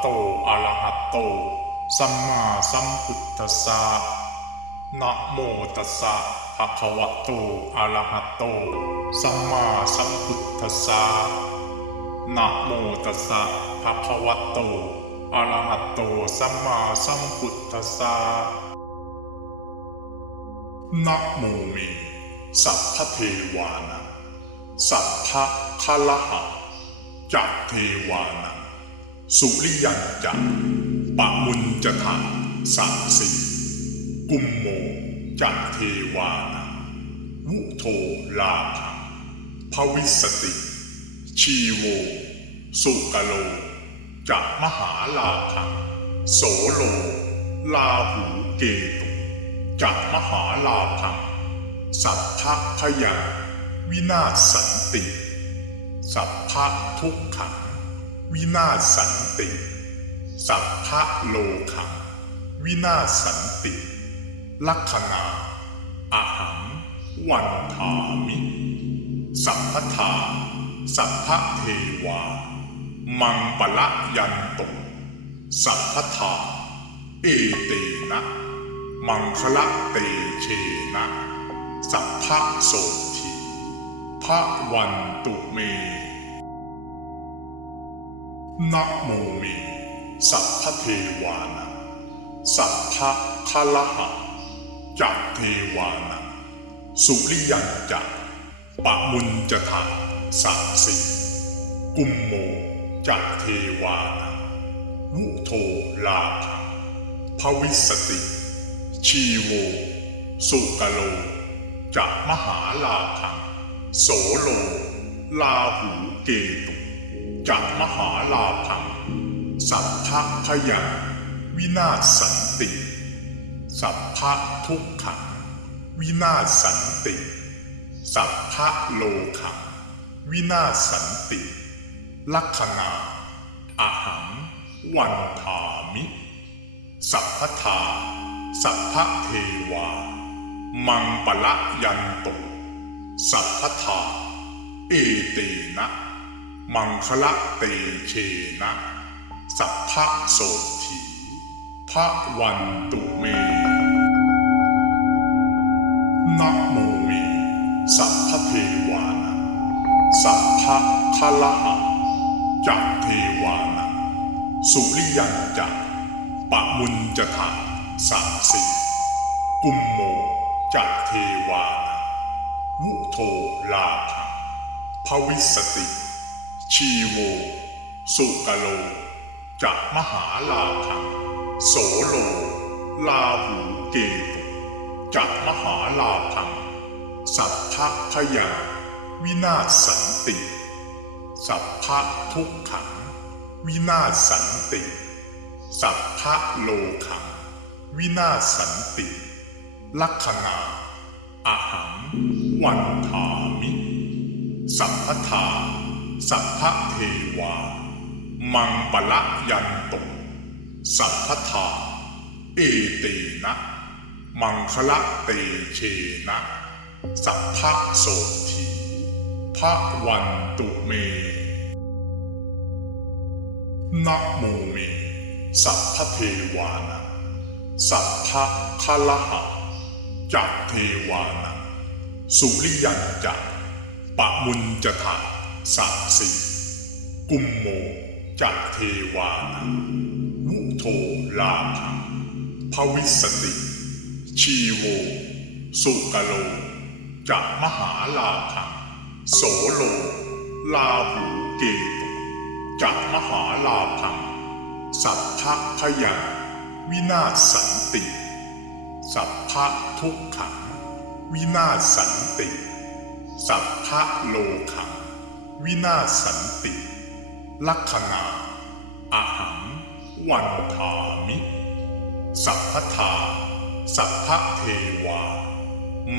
โตอะระหะโต สัมมาสัมพุทธัสสะนะโมตัสสะภะคะวะโตอะระหะโต สัมมาสัมพุทธัสสะนะโมตัสสะภะคะวะโตอะระหะโต สัมมาสัมพุทธัสสะนะโมเม สัพพเทวานังสัพพะคะละหะจักเทวานัง สุริยันจักปะมุญจะถาสังสิกุมโมจักเทวานังวุโทลาภังภวิสติ ชีโว สุกโลจักมหาลาภังโสโล ลาหูเกตุจักมหาลาภังสัพพะพยา วินาศสันติ สัพพะทุกขัง วินาศสันติ สัพพะโลขังวินาศสันติ ลัคนาอาหัง วันทามิ สัพพทา สัพพะเทวา มังปะละยันตุสัพพทา เอเตนะ มังคละเตเชนะ สัพพะโสทีพระวันตุเม นะโมเมสัพพเทวานังสัพพะคละหะจักเทวานังสุริยันจักปะมุญจะถาสังสิกุมโมจักเทวานังวุโทลาภภวิสติ ชีโว สุกโลจักมหาลาภังโสโล ลาหูเกตุ จักมหาลาภัง สัพพะพยาวินาศสันติ สัพพะทุกขัง วินาศสันติ สัพพะโลขัง วินาศสันติ ลัคนาอาหัง วันทามิ สัพพทา สัพพะเทวา มังปะละยันตุ สัพพทา เอเตนะ มังคละเตเชนะ สัพพะโสทีพระวันตุเมนะโมเมสัพพะเทวานังสัพพะคละหะจักเทวานังสุริยันจักปะมุญจะถาสังสิกุมโมจักเทวานังวุโทลาภังภวิสติ ชีโว สุกโลจักมหาลาภัง โสโล ลาหูเกตุจักมหาลาภัง สัพพะพยา วินาศสันติ สัพพะทุกขัง วินาศสันติ สัพพะโลขัง วินาศสันติ ลัคนาอาหัง วันทามิ สัพพทา สัพพเทวา มังปละยันตุ สัพพทาเอเตนะ มังคละเตเชนะ สัพพโสทีพระวันตุเมนะโมเม สัพพเทวานังสัพพคะละหะจักเทวานังสุริยันจักปะมุญจะถา สังสิกุมโมจักเทวานังวุโทลาภังภวิสติ ชีโว สุกโลจักมหาลาภังโสโล ลาหูเกตุจักมหาลาภัง สัพพะพยาวินาศสันติ สัพพะทุกขัง วินาศสันติ สัพพะโลขัง วินาศสันติ ลัคนาอาหังวันทามิ สัพพทาสัพพเทวา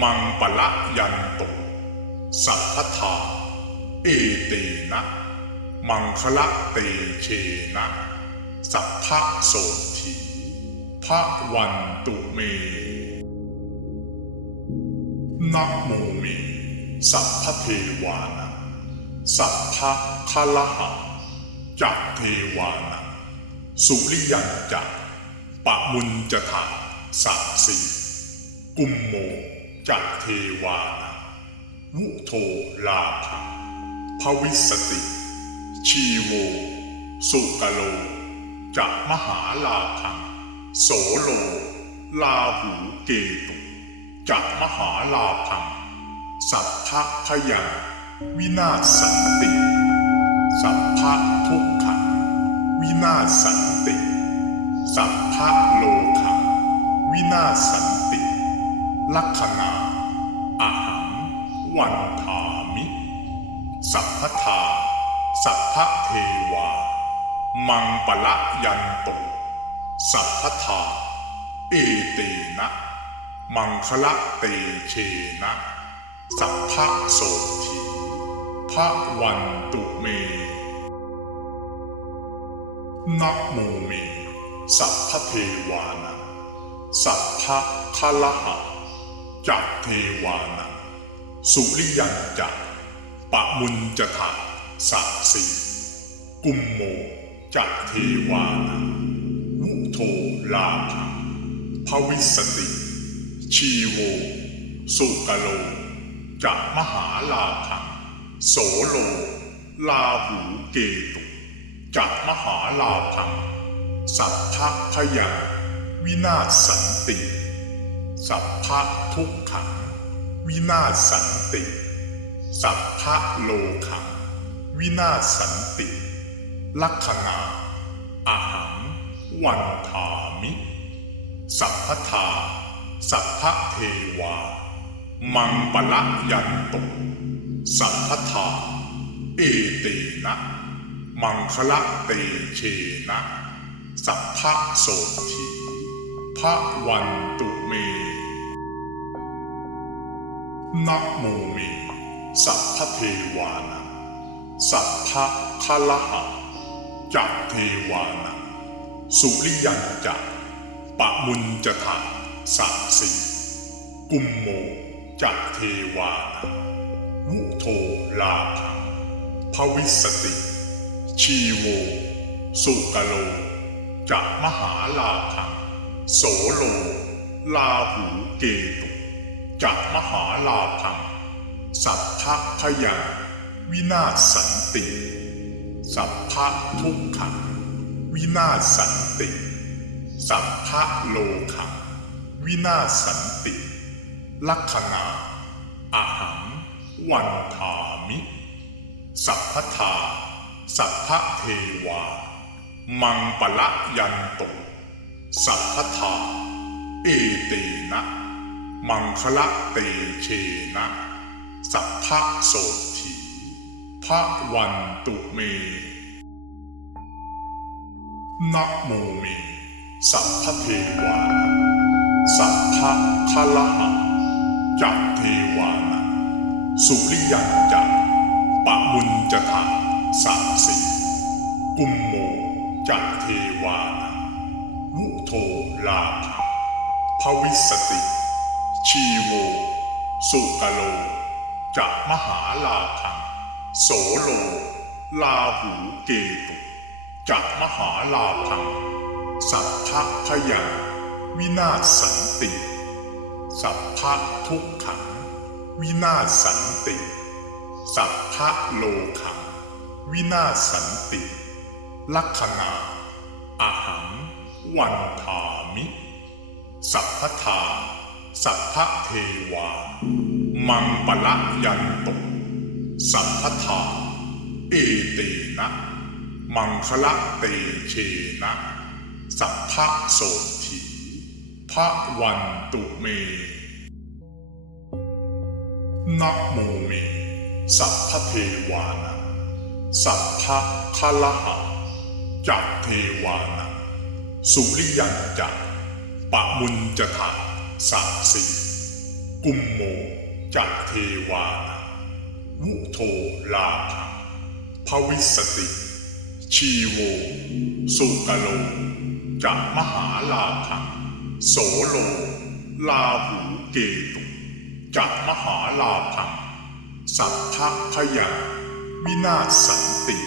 มังปะละยันตุสัพพทาเอเตนะ มังคละเตเชนะ สัพพะโสทีพระวันตุเมนะโมเม สัพพเทวานัง สัพพะคละหะจากเทวานังสุริยันจะปะมุญจะถาสาสีกุมโมจากเทวานังวุโทลาภังภวิสติ ชีโว สุกโลจะมหาลาภังโสโล ลาหูเกตุจะมหาลาภังสัพพะพยา วินาศสันติ สัพพะทุกขัง วินาศสันติ สัพพะโลขัง วินาศสันติ ลัคขณาอาหังวันทามิ สัพพทา สัพพเทวา มังปะละยันโตสัพพทา เอเตนะ มังคละเตเชนะ สัพพะโสที พระวันตุเมนะโมเม สัพพเทวานัง สัพพะคะละหะจักเทวานัง สุริยันจะปะมุญจะถาสาสีกุมโมจักเทวานัง วุโทลาภังภวิสติ ชีโว สุกโลจะมหาลาภัง โสโล ลาหูเกตุจะมหาลาภัง สัพพะพยาวินาศสันติ สัพพะทุกขัง วินาศสันติ สัพพะโลขัง วินาศสันติ ลัคขณาอาหัง วันทามิ สัพพทา สัพพะเทวา มังปะละยันโต สัพพทาเอเตนะ มังคละเตเชนะ สัพพะโสทีพระวันตุเมนะโมเม สัพพเทวานังสัพพะคละหะจักเทวานังสุริยันจะปะมุญจะถาสาสีกุมโมจักเทวานัง วุโทลาภังภวิสติ ชีโว สุกโลจะมหาลาภัง โสโล ลาหูเกตุจะมหาลาภัง สัพพะพยา วินาศสันติ สัพพะทุกขัง วินาศสันติ สัพพะโลขัง วินาศสันติ ลัคขณาอาหัง วันทามิ สัพพทาสัพพเทวา มังปะละยันโตสัพพทาเอเตนะ มังคละเตเชนะ สัพพะโสทีพระวันตุเม นะโมเม สัพพเทวานังสัพพะคละหะจัก สุริยันจะปะมุญจะถาสาสีกุมโมจักเทวานังวุโทลาภภวิสติ ชีโว สุกโลจะมหาลาภังโสโล ลาหูเกตุจะมหาลาภัง สัพพะพยาวินาศสันติ สัพพะทุกขัง วินาศสันติ สัพพะโลขัง วินาศสันติ ลัคขณาอาหัง วันทามิ สัพพทา สัพพะเทวา มังปะละยันโตสัพพทา เอเตนะ มังคละเตเชนะ สัพพะโสทีพระวันตุเม นะโมเม สัพพเทวานังสัพพะคละหะจักเทวานังสุริยันจะปะมุญจะถาสาสีกุมโมจักเทวานังวุโทลาภังภวิสติ ชีโว สุกโลจะมหาลาภังโสโล ลาหูเกตุ จะมหาลาภังสัพพะพยาวินาศสันติ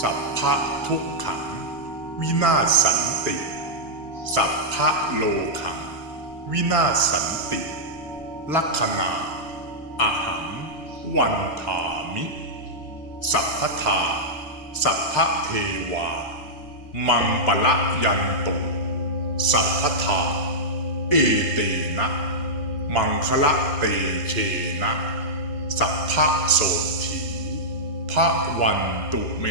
สัพพะทุกขัง วินาศสันติ สัพพะโลขัง วินาศสันติ ลัคนาอาหัง วันทามิ สัพพทา สัพพะเทวา มังปะละยันโตสัพพทา เอเตนะ มังคละเตเชนะ สัพพะโสถีพระวันตุเม